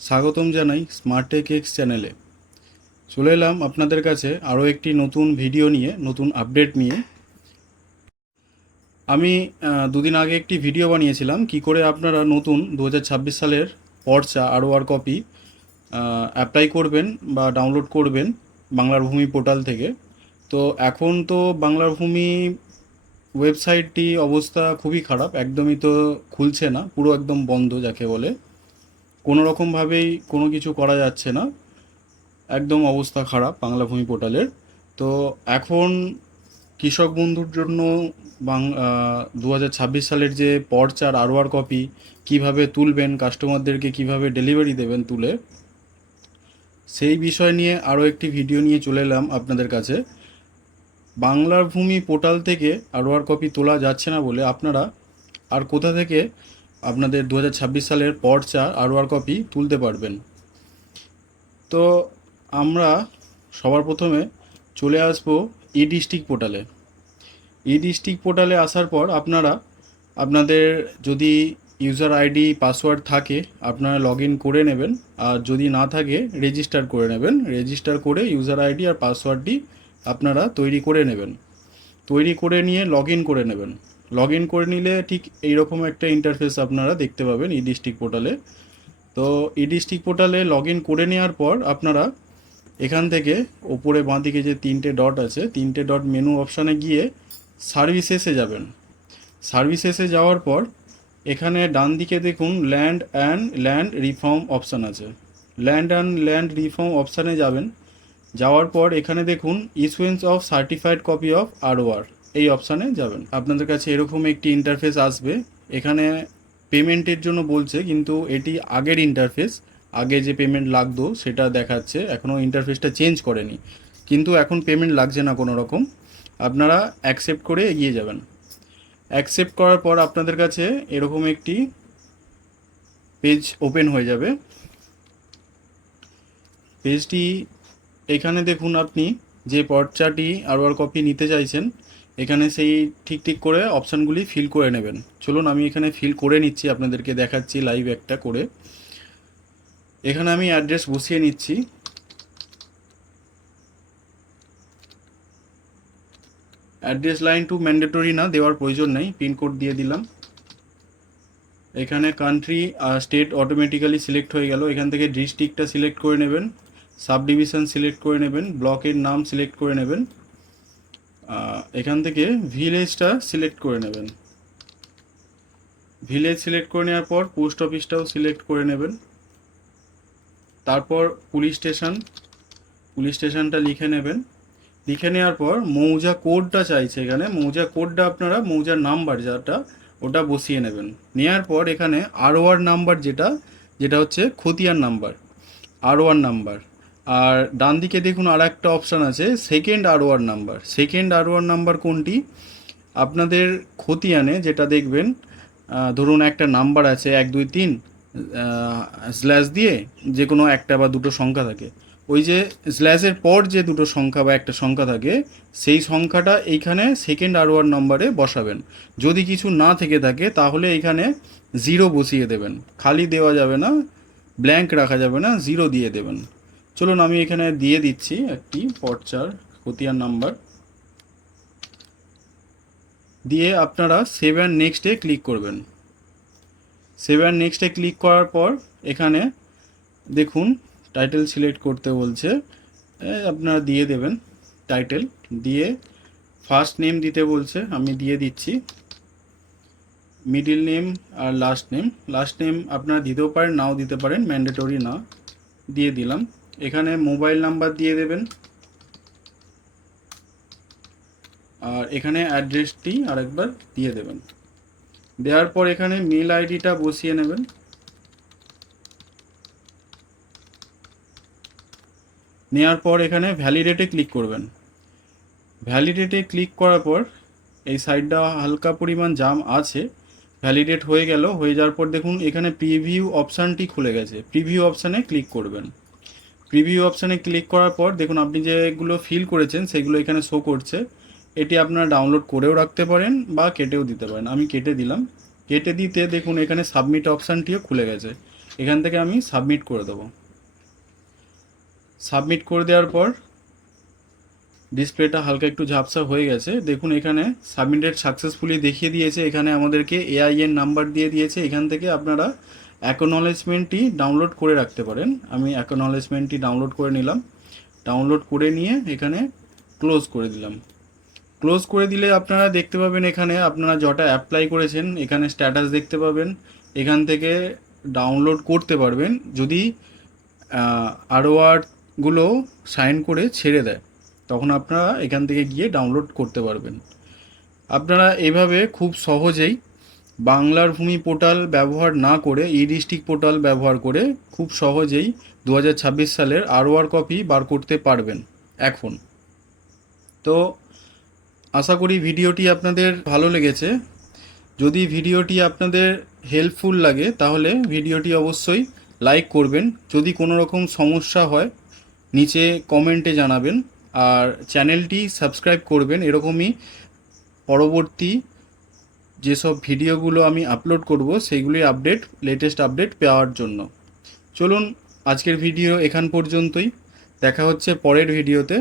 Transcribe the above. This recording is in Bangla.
স্বাগতম জানাই স্মার্ট টেক এক্স চ্যানেলে। চলে এলাম আপনাদের কাছে আরও একটি নতুন ভিডিও নিয়ে, নতুন আপডেট নিয়ে। আমি দুদিন আগে একটি ভিডিও বানিয়েছিলাম কি করে আপনারা নতুন 2026 সালের পর্চা আরওআর কপি অ্যাপ্লাই করবেন বা ডাউনলোড করবেন বাংলার ভূমি পোর্টাল থেকে। তো এখন তো বাংলার ভূমি ওয়েবসাইটটি অবস্থা খুবই খারাপ, একদমই তো খুলছে না, পুরো একদম বন্ধ যাকে বলে। কোনো রকমভাবেই কোনো কিছু করা যাচ্ছে না, একদম অবস্থা খারাপ বাংলা ভূমি পোর্টালের। তো এখন কৃষক বন্ধুর জন্য 2026 সালের যে পর্চার আরওআর কপি কিভাবে তুলবেন, কাস্টমারদেরকে কিভাবে ডেলিভারি দেবেন তুলে, সেই বিষয় নিয়ে আরও একটি ভিডিও নিয়ে চলে এলাম আপনাদের কাছে। বাংলার ভূমি পোর্টাল থেকে আরওআর কপি তোলা যাচ্ছে না বলে আপনারা আর কোথা থেকে আপনাদের 2026 সালের পর্চা আরওআর কপি তুলতে পারবেন। তো আমরা সবার প্রথমে চলে আসব ই ডিস্ট্রিক্ট পোর্টালে। ই ডিস্ট্রিক্ট পোর্টালে আসার পর আপনারা আপনাদের যদি ইউজার আইডি পাসওয়ার্ড থাকে আপনারা লগ ইন করে নেবেন, আর যদি না থাকে রেজিস্টার করে নেবেন। রেজিস্টার করে ইউজার আইডি আর পাসওয়ার্ডটি আপনারা তৈরি করে নেবেন। তৈরি করে নিয়ে লগ ইন করে নেবেন। লগ ইন করে নিলে ঠিক এইরকম একটা ইন্টারফেস আপনারা দেখতে পাবেন ই ডিস্ট্রিক্ট পোর্টালে। তো ই ডিস্ট্রিক্ট পোর্টালে লগ ইন করে নেওয়ার পর আপনারা এখান থেকে ওপরে বাঁদিকে যে তিনটে ডট আছে, তিনটে ডট মেনু অপশানে গিয়ে সার্ভিসেসে যাবেন। সার্ভিসেসে যাওয়ার পর এখানে ডান দিকে দেখুন ল্যান্ড রিফর্ম অপশান আছে। ল্যান্ড রিফর্ম অপশানে যাবেন। যাওয়ার পর এখানে দেখুন issuance of certified copy of ROR, এই অপশানে যাবেন। আপনাদের কাছে এরকম একটি ইন্টারফেস আসবে। এখানে পেমেন্টের জন্য বলছে, কিন্তু এটি আগের ইন্টারফেস। আগে যে পেমেন্ট লাগতো সেটা দেখাচ্ছে, এখনও ইন্টারফেসটা চেঞ্জ করেনি, কিন্তু এখন পেমেন্ট লাগছে না কোনো রকম। আপনারা অ্যাকসেপ্ট করে এগিয়ে যাবেন। অ্যাকসেপ্ট করার পর আপনাদের কাছে এরকম একটি পেজ ওপেন হয়ে যাবে। পেজটি এখানে দেখুন, আপনি যে পর্চাটি আরওআর কপি নিতে চাইছেন এখানে সেই ঠিক করে অপশানগুলি ফিল করে নেবেন। চলুন আমি এখানে ফিল করে নিচ্ছি, আপনাদেরকে দেখাচ্ছি লাইভ একটা করে। এখানে আমি অ্যাড্রেস বসিয়ে নিচ্ছি। অ্যাড্রেস লাইন টু ম্যান্ডেটরি না, দেওয়ার প্রয়োজন নেই, পিনকোড দিয়ে দিলাম। এখানে কান্ট্রি স্টেট অটোমেটিক্যালি সিলেক্ট হয়ে গেল। এখান থেকে ডিস্ট্রিক্টটা সিলেক্ট করে নেবেন, সাব ডিভিশন সিলেক্ট করে নেবেন, ব্লকের নাম সিলেক্ট করে নেবেন, এখান থেকে ভিলেজটা সিলেক্ট করে নেবেন। ভিলেজ সিলেক্ট করে নেওয়ার পর পোস্ট অফিসটাও সিলেক্ট করে নেবেন। তারপর পুলিশ স্টেশনটা লিখে নেবেন। লিখে নেওয়ার পর মৌজা কোডটা চাইছে, এখানে মৌজা কোডটা আপনারা মৌজার নাম্বার যেটা ওটা বসিয়ে নেবেন। নেওয়ার পর এখানে আরওআর নাম্বার যেটা হচ্ছে খতিয়ান নাম্বার, আরওআর নাম্বার। আর ডান দিকে দেখুন আর একটা অপশান আছে সেকেন্ড আরওআর নাম্বার। সেকেন্ড আরওআর নাম্বার কোনটি? আপনাদের খতিয়ানে যেটা দেখবেন, ধরুন একটা নাম্বার আছে 1 2 3 স্ল্যাশ দিয়ে যে কোনো একটা বা দুটো সংখ্যা থাকে, ওই যে স্ল্যাশের পর যে দুটো সংখ্যা বা একটা সংখ্যা থাকে সেই সংখ্যাটা এইখানে সেকেন্ড আরওআর নম্বরে বসাবেন। যদি কিছু না থেকে থাকে তাহলে এইখানে 0 বসিয়ে দেবেন, খালি দেওয়া যাবে না, ব্ল্যাঙ্ক রাখা যাবে না, 0 দিয়ে দেবেন। চলুন আমি এখানে দিয়ে দিচ্ছি একটি পর্চার খতিয়ান নাম্বার। দিয়ে আপনারা সেভ অ্যান্ড নেক্সটে ক্লিক করবেন। সেভ অ্যান্ড নেক্সটে ক্লিক করার পর এখানে দেখুন টাইটেল সিলেক্ট করতে বলছে, আপনারা দিয়ে দেবেন টাইটেল। দিয়ে ফার্স্ট নেম দিতে বলছে, আমি দিয়ে দিচ্ছি। মিডিল নেম আর লাস্ট নেম আপনারা দিতেও পারেন নাও দিতে পারেন, ম্যান্ডেটরি না, দিয়ে দিলাম। এখানে মোবাইল নাম্বার দিয়ে দেবেন, আর এখানে অ্যাড্রেসটি আরেকবার দিয়ে দেবেন। দেওয়ার পর এখানে মেল আইডিটা বসিয়ে নেবেন। নেওয়ার পর এখানে ভ্যালিডেটে ক্লিক করবেন। ভ্যালিডেটে ক্লিক করার পর এই সাইডটা হালকা পরিমাণ জাম আছে, ভ্যালিডেট হয়ে গেল। হয়ে যাওয়ার পর দেখুন এখানে প্রিভিউ অপশানটি খুলে গেছে, প্রিভিউ অপশানে ক্লিক করবেন। প্রিভিউ অপশানে ক্লিক করার পর দেখুন আপনি যেগুলো ফিল করেছেন সেগুলো এখানে শো করছে। এটি আপনারা ডাউনলোড করেও রাখতে পারেন বা কেটেও দিতে পারেন। আমি কেটে দিলাম। কেটে দিতে দেখুন এখানে সাবমিট অপশানটিও খুলে গেছে। এখান থেকে আমি সাবমিট করে দেবো। সাবমিট করে দেওয়ার পর ডিসপ্লেটা হালকা একটু ঝাপসা হয়ে গেছে। দেখুন এখানে সাবমিটেড সাকসেসফুলি দেখিয়ে দিয়েছে, এখানে আমাদেরকে এআইএন নাম্বার দিয়ে দিয়েছে। এখান থেকে আপনারা অ্যাকনলেজমেন্টটি ডাউনলোড করে রাখতে পারেন। আমি অ্যাকনলেজমেন্টটি ডাউনলোড করে নিলাম। ডাউনলোড করে নিয়ে এখানে ক্লোজ করে দিলাম। ক্লোজ করে দিলে আপনারা দেখতে পাবেন এখানে আপনারা যটা অ্যাপ্লাই করেছেন এখানে স্ট্যাটাস দেখতে পাবেন। এখান থেকে ডাউনলোড করতে পারবেন যদি আরওআরগুলো সাইন করে ছেড়ে দেয়, তখন আপনারা এখান থেকে গিয়ে ডাউনলোড করতে পারবেন। আপনারা এভাবে খুব সহজেই বাংলার ভূমি পোর্টাল ব্যবহার না করে ই ডিস্ট্রিক্ট পোর্টাল ব্যবহার করে খুব সহজেই 2026 সালের আরওআর কপি বার করতে পারবেন এখন। তো আশা করি ভিডিওটি আপনাদের ভালো লেগেছে। যদি ভিডিওটি আপনাদের হেল্পফুল লাগে তাহলে ভিডিওটি অবশ্যই লাইক করবেন। যদি কোনো রকম সমস্যা হয় নিচে কমেন্টে জানাবেন, আর চ্যানেলটি সাবস্ক্রাইব করবেন এরকমই পরবর্তী যেসব ভিডিওগুলো আমি আপলোড করব সেইগুলির আপডেট, লেটেস্ট আপডেট পাওয়ার জন্য। চলুন আজকের ভিডিও এখান পর্যন্তই, দেখা হচ্ছে পরের ভিডিওতে।